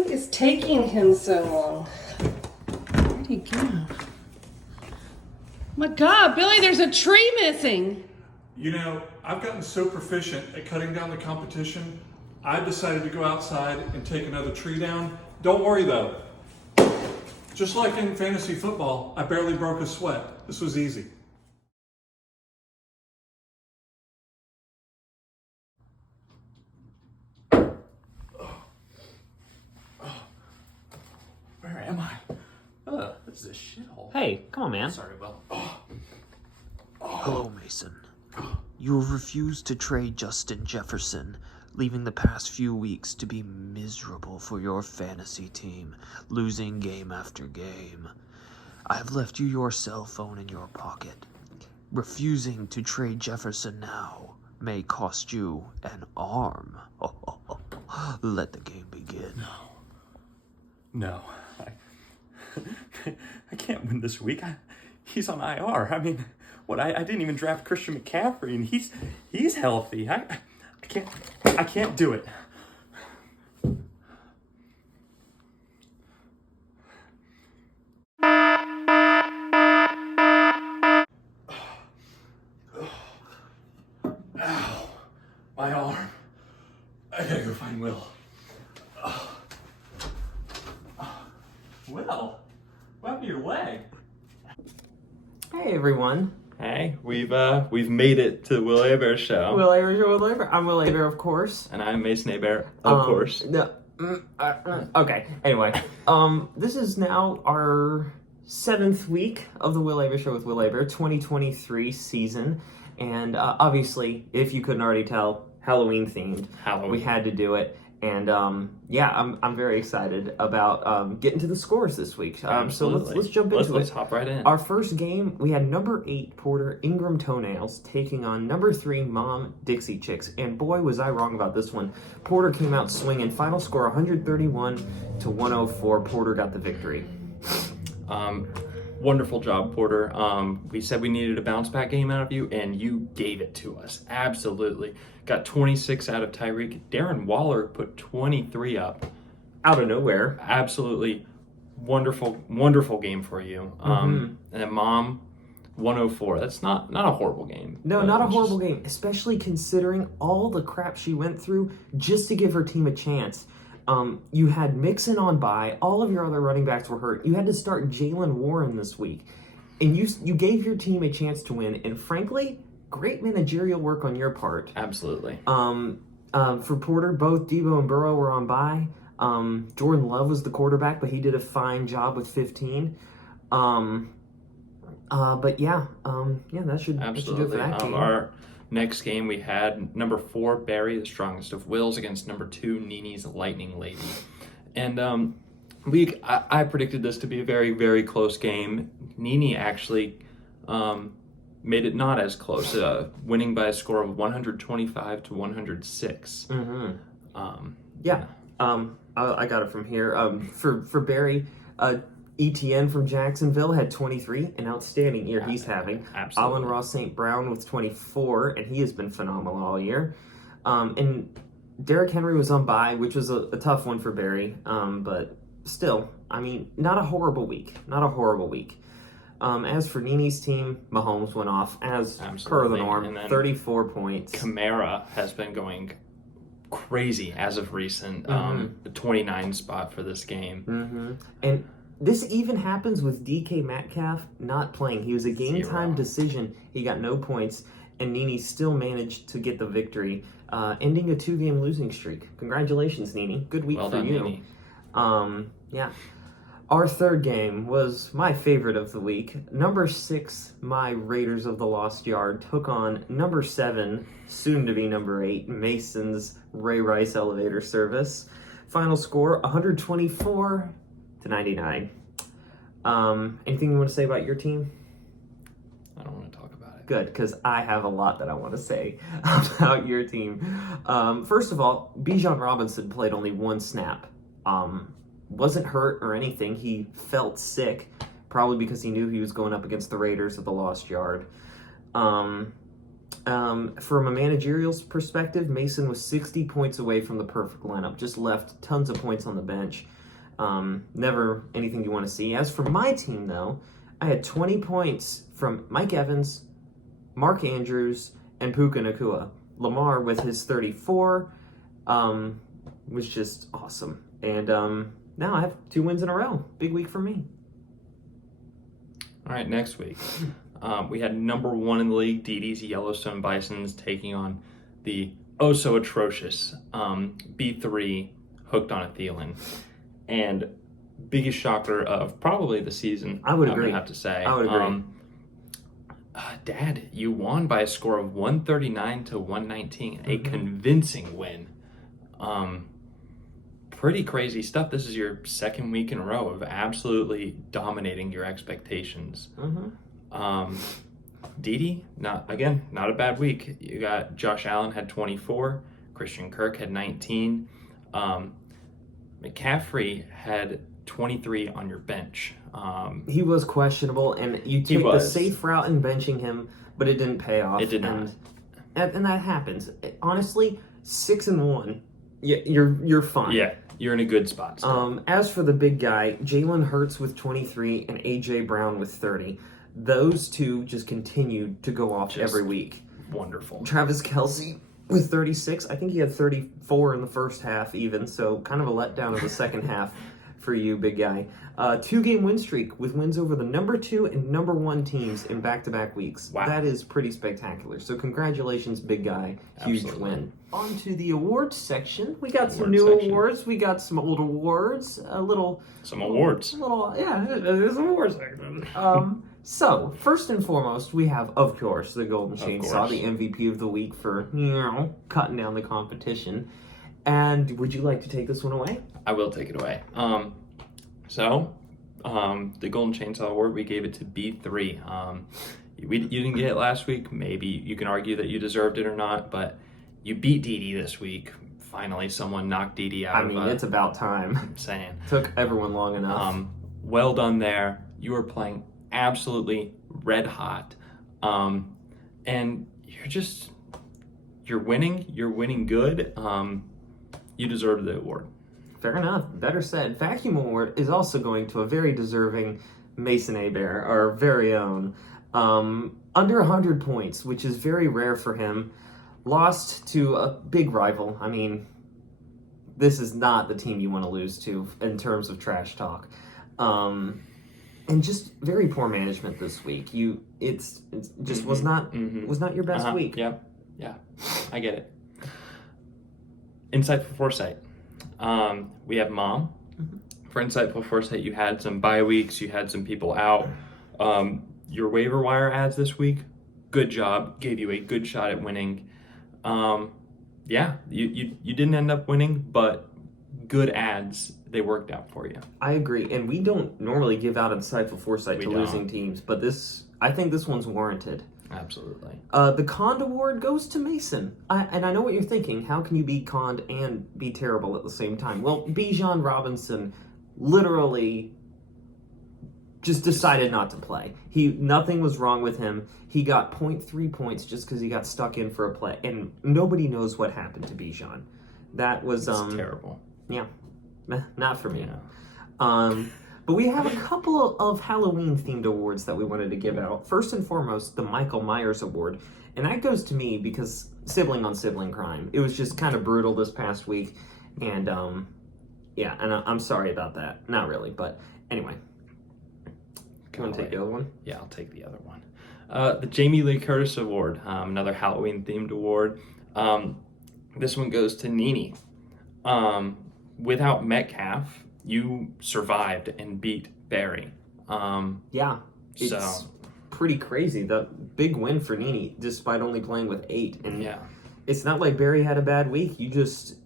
What is taking him so long? Where'd he go? My God, Billy, there's a tree missing. You know, I've gotten so proficient at cutting down the competition, I decided to go outside and take another tree down. Don't worry though. Just like in fantasy football, I barely broke a sweat. This was easy. Where am I? This is a shithole. Hey, come on, man. Sorry, Will. Hello, Mason. You have refused to trade Justin Jefferson, leaving the past few weeks to be miserable for your fantasy team, losing game after game. I have left you your cell phone in your pocket. Refusing to trade Jefferson now may cost you an arm. Let the game begin. No. I can't win this week. He's on IR. I mean, I didn't even draft Christian McCaffrey, and he's healthy. I can't do it. Ow, my arm. I gotta go find Will. Will, what happened to your leg? Hey, everyone. Hey, we've made it to Will Abear Show. Will Aber Show, Will Aber. I'm Will Aber, of course. And I'm Mason Abear, of course. No. Okay. Anyway, this is now our 7th week of the Will Aber Show with Will Aber, 2023 season, and obviously, if you couldn't already tell, Halloween themed. Halloween. We had to do it. And yeah, I'm very excited about getting to the scores this week. So let's jump into it. Let's hop right in. Our first game, we had number 8 Porter Ingram Toenails taking on number 3 Mom Dixie Chicks, and boy was I wrong about this one. Porter came out swinging. Final score 131 to 104. Porter got the victory. Wonderful job, Porter. We said we needed a bounce back game out of you, and you gave it to us. Absolutely. Got 26 out of Tyreek. Darren Waller put 23 up. Out of nowhere. Absolutely wonderful game for you. And then Mom, 104. That's not a horrible game. No, not a horrible game, especially considering all the crap she went through just to give her team a chance. You had Mixon on bye. All of your other running backs were hurt. You had to start Jaylen Warren this week. And you gave your team a chance to win. And frankly, great managerial work on your part. Absolutely. For Porter, both Debo and Burrow were on bye. Jordan Love was the quarterback, but he did a fine job with 15. But yeah, that should do it for that game. Our next game we had number 4 Barry, the strongest of wills, against number 2 Nini's Lightning Lady, and I predicted this to be a very, very close game. Nini actually made it not as close, winning by a score of 125 to 106. I got it from here. For Barry, ETN from Jacksonville had 23, an outstanding year he's having. Absolutely. Allen Ross St. Brown with 24, and he has been phenomenal all year. And Derrick Henry was on bye, which was a tough one for Barry. But still, I mean, not a horrible week. As for Nini's team, Mahomes went off as per the norm, 34 points. Kamara has been going crazy as of recent. The 29 spot for this game. And this even happens with DK Metcalf not playing. He was a game-time decision. He got no points, and Nini still managed to get the victory, ending a 2-game losing streak. Congratulations, Nini. Good week well for done, you. Nini. Yeah. Our third game was my favorite of the week. Number 6, my Raiders of the Lost Yard, took on number 7, soon to be number 8, Mason's Ray Rice Elevator Service. Final score, 124 to 99. Anything you want to say about your team? I don't want to talk about it. Good, because I have a lot that I want to say about your team. First of all, Bijan Robinson played only 1 snap. Wasn't hurt or anything. He felt sick, probably because he knew he was going up against the Raiders of the Lost Yard. From a managerial perspective, Mason was 60 points away from the perfect lineup. Just left tons of points on the bench. Never anything you want to see. As for my team, though, I had 20 points from Mike Evans, Mark Andrews, and Puka Nakua. Lamar with his 34 was just awesome. And now I have 2 wins in a row. Big week for me. All right, next week. We had number 1 in the league, DD's Yellowstone Bisons, taking on the oh-so-atrocious B3 Hooked on a Thielen. And biggest shocker of probably the season, I would agree. I have to say. I would agree. Dad, you won by a score of 139 to 119, a convincing win. Pretty crazy stuff. This is your 2nd week in a row of absolutely dominating your expectations. Dede, not a bad week. You got Josh Allen had 24, Christian Kirk had 19, McCaffrey had 23 on your bench. He was questionable, and you took the safe route in benching him, but it didn't pay off. It did not. And that happens. Honestly, 6-1, you're fine. Yeah, you're in a good spot still. As for the big guy, Jalen Hurts with 23 and A.J. Brown with 30. Those two just continued to go off every week. Wonderful. Travis Kelce with 36. I think he had 34 in the first half even, so kind of a letdown of the second half for you, big guy. 2-game win streak with wins over the number 2 and number 1 teams in back-to-back weeks. Wow. That is pretty spectacular. So congratulations, big guy. Huge win. On to the awards section. We got some new awards. We got some old awards. Some awards. There's an awards section. So, first and foremost, we have, of course, the Golden Chainsaw, the MVP of the week for, cutting down the competition. And would you like to take this one away? I will take it away. The Golden Chainsaw Award, we gave it to B3. You didn't get it last week. Maybe you can argue that you deserved it or not, but you beat Dede this week. Finally, someone knocked Dede out. It's about time. I'm saying. Took everyone long enough. Well done there. You were playing absolutely red hot. And you're winning. You're winning good. You deserve the award. Fair enough. Better said. Vacuum Award is also going to a very deserving Mason Abear, our very own. Under 100 points, which is very rare for him. Lost to a big rival. I mean, this is not the team you want to lose to in terms of trash talk. And just very poor management this week. It just was not your best week. Yep. Yeah. I get it. Insightful Foresight. We have Mom. For Insightful Foresight, you had some bye weeks, you had some people out. Your waiver wire ads this week, good job. Gave you a good shot at winning. You didn't end up winning, but good ads, they worked out for you. I agree, and we don't normally give out Insightful Foresight to losing teams, but I think this one's warranted. Absolutely. The Conned Award goes to Mason. And I know what you're thinking. How can you be conned and be terrible at the same time? Well, Bijan Robinson literally just decided not to play. Nothing was wrong with him. He got 0.3 points just because he got stuck in for a play. And nobody knows what happened to Bijan. That was terrible. Yeah. Not for me. Yeah. But we have a couple of Halloween-themed awards that we wanted to give out. First and foremost, the Michael Myers Award. And that goes to me because sibling on sibling crime. It was just kind of brutal this past week. And, and I'm sorry about that. Not really, but anyway. You want to take the other one? Yeah, I'll take the other one. The Jamie Lee Curtis Award, another Halloween-themed award. This one goes to Nene. Without Metcalf, you survived and beat Barry. It's pretty crazy. The big win for Nene, despite only playing with 8. And it's not like Barry had a bad week. You just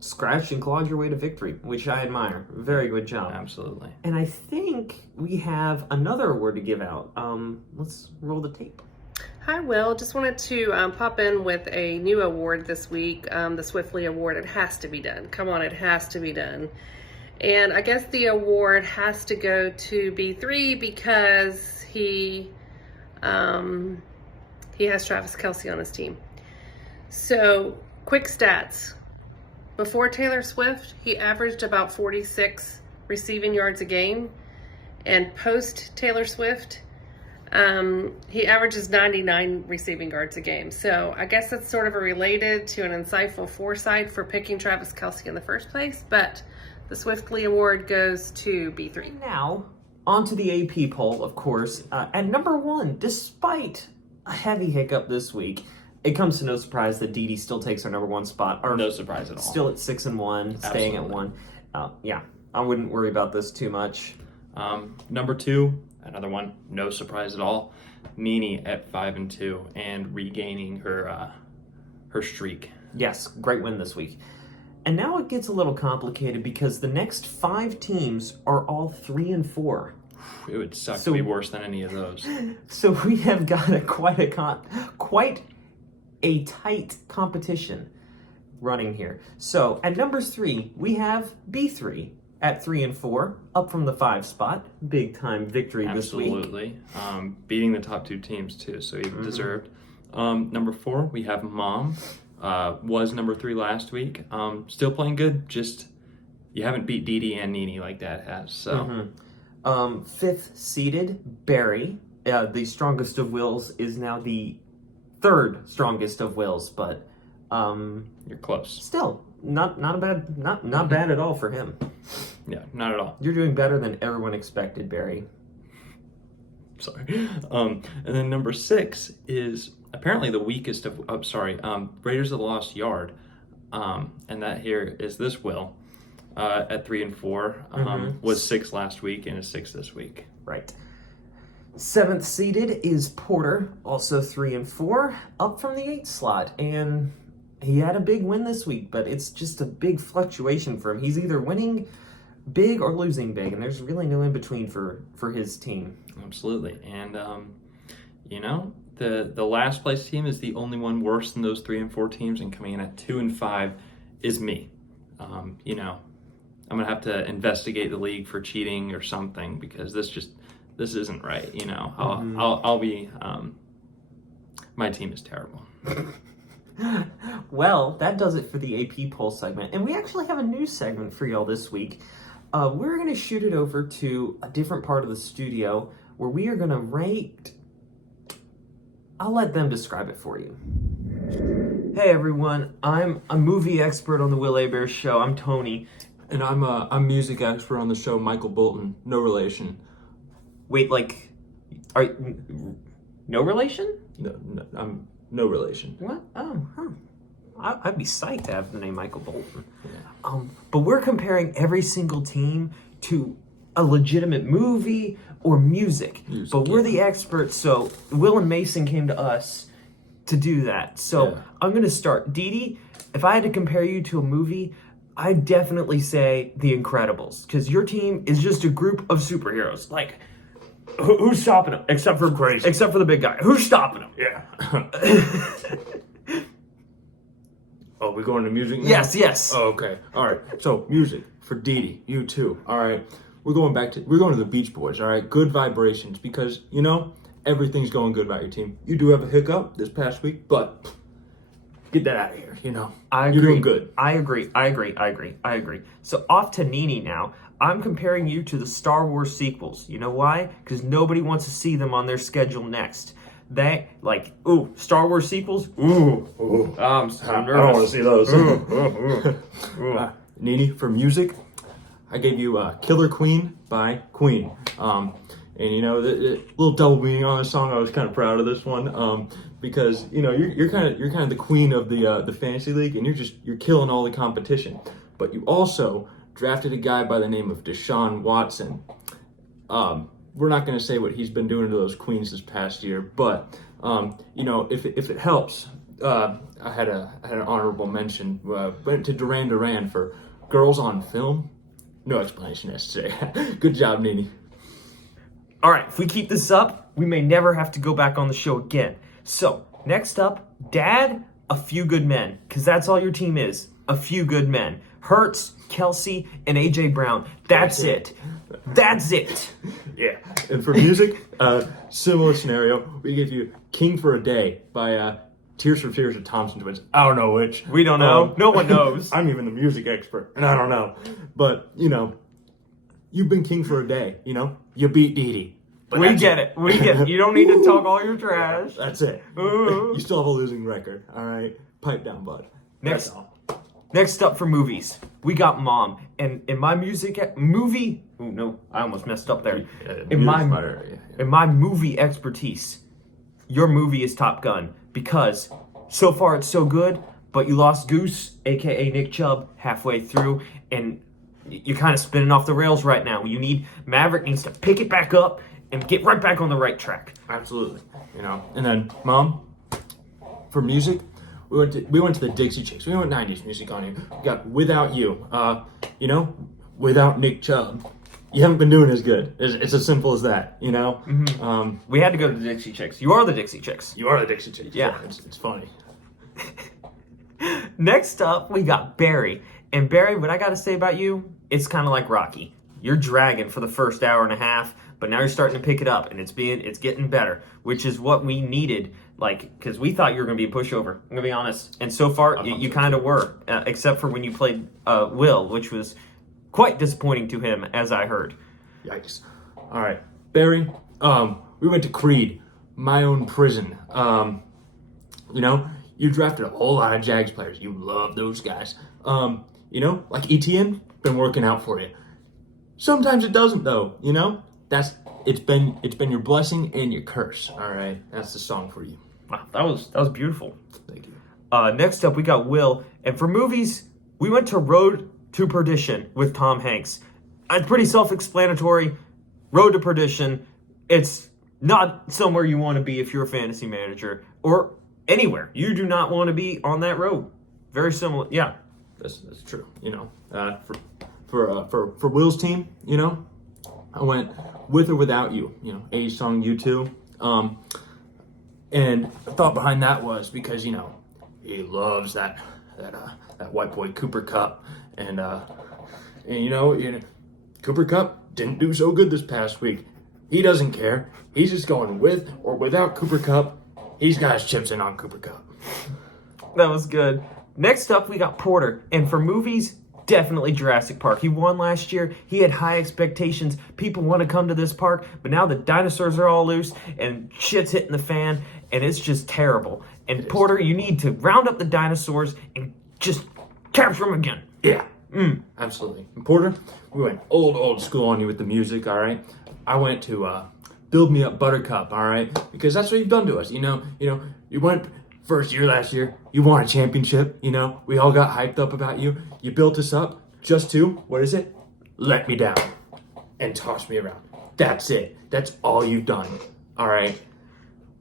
scratched and clawed your way to victory, which I admire. Very good job. Absolutely. And I think we have another award to give out. Let's roll the tape. Hi, Will. Just wanted to pop in with a new award this week, the Swiftly Award. It has to be done. Come on, it has to be done. And I guess the award has to go to B3 because he he has Travis Kelce on his team. So, quick stats. Before Taylor Swift, he averaged about 46 receiving yards a game. And post Taylor Swift, he averages 99 receiving yards a game. So I guess that's sort of related to an insightful foresight for picking Travis Kelce in the first place. But the Swiftly Award goes to B3. Now, on to the AP poll, of course. At number 1, despite a heavy hiccup this week, it comes to no surprise that Dee Dee still takes our number 1 spot. Or No surprise at all. Still at 6-1, staying at 1. Yeah, I wouldn't worry about this too much. Number 2, another one, no surprise at all. Nene at 5-2 and regaining her streak. Yes, great win this week. And now it gets a little complicated because the next 5 teams are all 3-4. It would suck to be worse than any of those. So we have got quite a tight competition running here. So at numbers 3, we have B3 at 3-4, up from the 5 spot. Big time victory this week. Absolutely. Beating the top 2 teams too, so he deserved. Number 4, we have Mom. Was number 3 last week. Still playing good, just you haven't beat Dee Dee and Nene like that has. So 5th seeded, Barry. The strongest of wills is now the 3rd strongest of wills, but you're close. still not bad at all for him. Yeah, not at all. You're doing better than everyone expected, Barry. Sorry. And then number 6 is apparently the weakest of, Raiders of the Lost Yard. And that here is this Will at 3-4. Was 6 last week and is 6 this week. Right. 7th seeded is Porter, also 3-4, up from the 8th slot. And he had a big win this week, but it's just a big fluctuation for him. He's either winning big or losing big, and there's really no in between for his team. Absolutely. And, the last place team is the only one worse than those 3 and 4 teams, and coming in at 2 and 5 is me. I'm going to have to investigate the league for cheating or something because this isn't right. I'll be, my team is terrible. Well, that does it for the AP poll segment. And we actually have a new segment for y'all this week. We're going to shoot it over to a different part of the studio where we are going to rate... I'll let them describe it for you. Hey everyone, I'm a movie expert on the Will Bear Show. I'm Tony. And I'm music expert on the show, Michael Bolton. No relation. Wait, no relation? No, I'm no relation. What? Oh, huh. I'd be psyched to have the name Michael Bolton. Yeah. But we're comparing every single team to a legitimate movie or music. But we're the experts, so Will and Mason came to us to do that. So I'm going to start. Dee Dee, if I had to compare you to a movie, I'd definitely say The Incredibles. Because your team is just a group of superheroes. Like, who's stopping them? Except for the big guy. Who's stopping them? Yeah. Oh, we're going to music now? Yes. Oh, okay. All right. So, music for Dee Dee. You too. All right. We're going to the Beach Boys. All right. Good vibrations because, everything's going good about your team. You do have a hiccup this past week, but get that out of here, I agree. You're doing good. I agree. So off to Nene now. I'm comparing you to the Star Wars sequels. You know why? Because nobody wants to see them on their schedule next. They, Star Wars sequels? Ooh. I'm so nervous. I don't want to see those. Nene, for music, I gave you Killer Queen by Queen. And the little double meaning on this song. I was kind of proud of this one because you're kind of the queen of the fantasy league, and you're killing all the competition. But you also drafted a guy by the name of Deshaun Watson. We're not going to say what he's been doing to those queens this past year, but if it helps, I had an honorable mention went to Duran for Girls on Film. No explanation necessary. Good job, Nene. All right, if we keep this up, we may never have to go back on the show again. So, next up, Dad, a few good men, because that's all your team is, a few good men. Hurts, Kelce, and A.J. Brown. That's it. Yeah. And for music, similar scenario. We give you King for a Day by Tears for Fears of Thompson Twins. I don't know which. We don't know. No one knows. I'm even the music expert, and I don't know. But, you've been king for a day, You beat Dee Dee. But We get it. You don't need to talk all your trash. That's it. Ooh. You still have a losing record, all right? Pipe down, bud. Next- That's all. Next up for movies, we got Mom. And in my movie... Oh, no, I almost messed up there. In my movie expertise, your movie is Top Gun. Because so far it's so good, but you lost Goose, a.k.a. Nick Chubb, halfway through. And you're kind of spinning off the rails right now. You need... Maverick needs to pick it back up and get right back on the right track. Absolutely. And then, Mom, for music... We went to the Dixie Chicks. We went 90s music on here. We got Without You. Without Nick Chubb, you haven't been doing as good. It's as simple as that, Mm-hmm. We had to go to the Dixie Chicks. You are the Dixie Chicks. You are the Dixie Chicks. Yeah. It's funny. Next up, we got Barry. And Barry, what I got to say about you, it's kind of like Rocky. You're dragging for the first hour and a half, but now you're starting to pick it up, and it's getting better, which is what we needed. Because we thought you were going to be a pushover. I'm going to be honest. And so far, you kind of were, except for when you played Will, which was quite disappointing to him, as I heard. Yikes. All right. Barry, we went to Creed, My Own Prison. You drafted a whole lot of Jags players. You love those guys. Like ETN, been working out for you. Sometimes it doesn't, though, It's been your blessing and your curse, all right? That's the song for you. Wow, that was beautiful. Thank you. Next up, we got Will. And for movies, we went to Road to Perdition with Tom Hanks. It's pretty self-explanatory. Road to Perdition. It's not somewhere you want to be if you're a fantasy manager or anywhere. You do not want to be on that road. Very similar. Yeah. That's true. For Will's team, I went With or Without You, A's song U2. And the thought behind that was because, he loves that white boy Cooper Cup. And Cooper Cup didn't do so good this past week. He doesn't care. He's just going with or without Cooper Cup. He's got his chips in on Cooper Cup. That was good. Next up, we got Porter. And for movies, definitely Jurassic Park. He won last year. He had high expectations. People want to come to this park, but now the dinosaurs are all loose and shit's hitting the fan, and it's just terrible. And Porter, you need to round up the dinosaurs and just capture them again. Yeah. Absolutely. And Porter, we went old school on you with the music, all right? I went to Build Me Up Buttercup, all right? Because that's what you've done to us. You went first year last year. You won a championship, We all got hyped up about you. You built us up just to, what is it? Let me down and toss me around. That's it. That's all you've done. All right?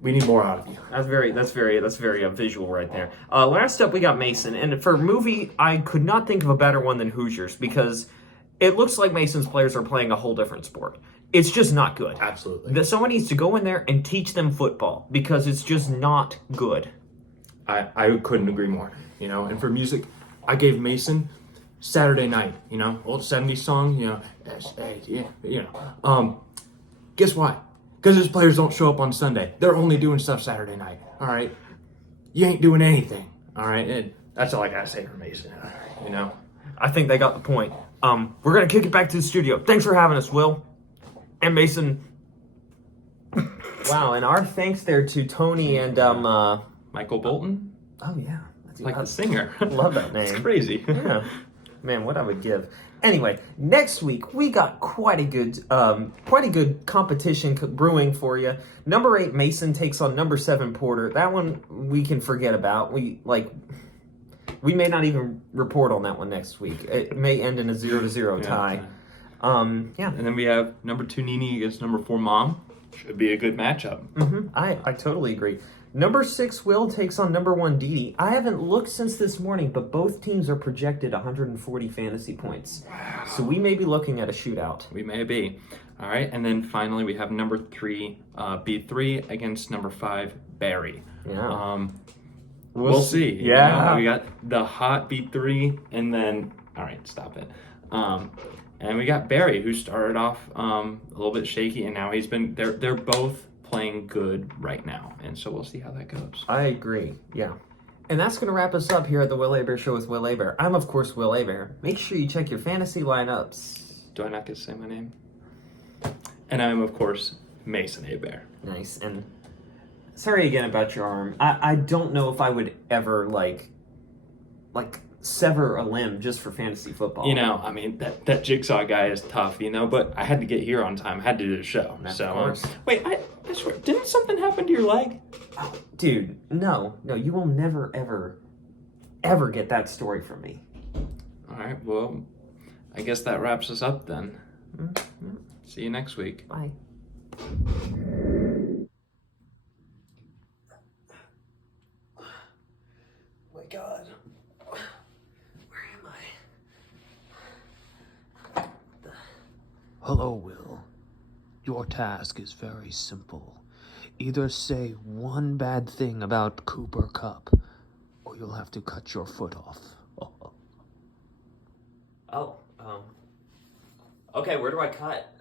We need more out of you. That's very visual right there. Last up, we got Mason. And for movie, I could not think of a better one than Hoosiers because it looks like Mason's players are playing a whole different sport. It's just not good. Absolutely. Someone needs to go in there and teach them football because it's just not good. I couldn't agree more. And for music, I gave Mason Saturday Night, old 70s song, guess why? Because his players don't show up on Sunday. They're only doing stuff Saturday night, all right? You ain't doing anything, all right? And that's all I got to say for Mason, I think they got the point. We're going to kick it back to the studio. Thanks for having us, Will. And Mason. Wow, and our thanks there to Tony and Michael Bolton? Oh, yeah. Like the singer. Love that name. It's crazy. Yeah. Man, what I would give. Anyway, next week we got quite a good competition brewing for you. Number 8 Mason takes on number 7 Porter. That one we can forget about. We may not even report on that one next week. It may end in a 0-0 tie. Yeah. And then we have number 2 Nini against number 4 Mom. Should be a good matchup. Mm-hmm. I totally agree. Number 6 Will takes on number 1 Dee Dee. I haven't looked since this morning, but both teams are projected 140 fantasy points. Wow. So we may be looking at a shootout. We may be. All right, and then finally we have number 3 B3 against number 5 Barry. Yeah. We'll see. Yeah. We got the hot B3, and then all right, stop it. And we got Barry, who started off a little bit shaky, and now he's been. They're both playing good right now, and so we'll see how that goes. I agree, yeah. And that's going to wrap us up here at the Will Abear Show with Will Abear. I'm, of course, Will Abear. Make sure you check your fantasy lineups. Do I not get to say my name? And I'm, of course, Mason Abear. Nice. And sorry again about your arm. I don't know if I would ever, like sever a limb just for fantasy football. You know, I mean, that Jigsaw guy is tough, you know, but I had to get here on time. I had to do the show. Of So, course. wait, I swear, didn't something happen to your leg? Oh, dude, no, you will never, ever get that story from me. All right, well, I guess that wraps us up then. Mm-hmm. See you next week. Bye. Oh my God. Where am I? Hello, Will. Your task is very simple. Either say one bad thing about Cooper Cup, or you'll have to cut your foot off. Okay, where do I cut?